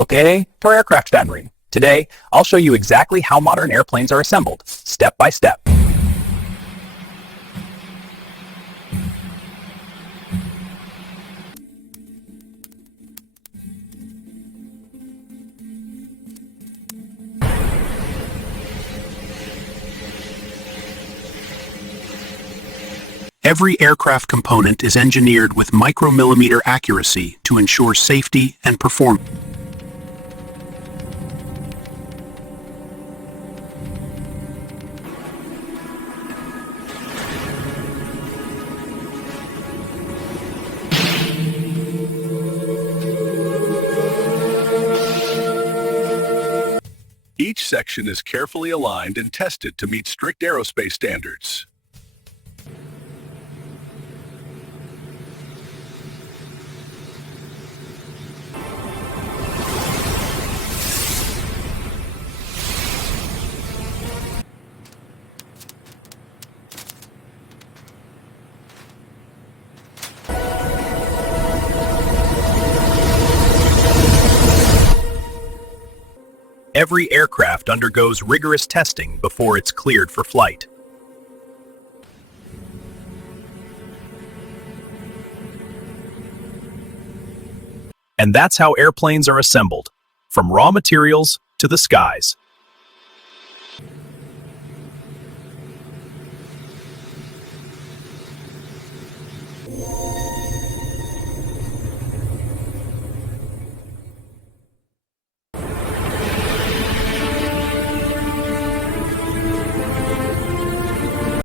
Okay, to our aircraft battery. Today, I'll show you exactly how modern airplanes are assembled, step by step. Every aircraft component is engineered with micromillimeter accuracy to ensure safety and performance. Each section is carefully aligned and tested to meet strict aerospace standards. Every aircraft undergoes rigorous testing before it's cleared for flight. And that's how airplanes are assembled, from raw materials to the skies.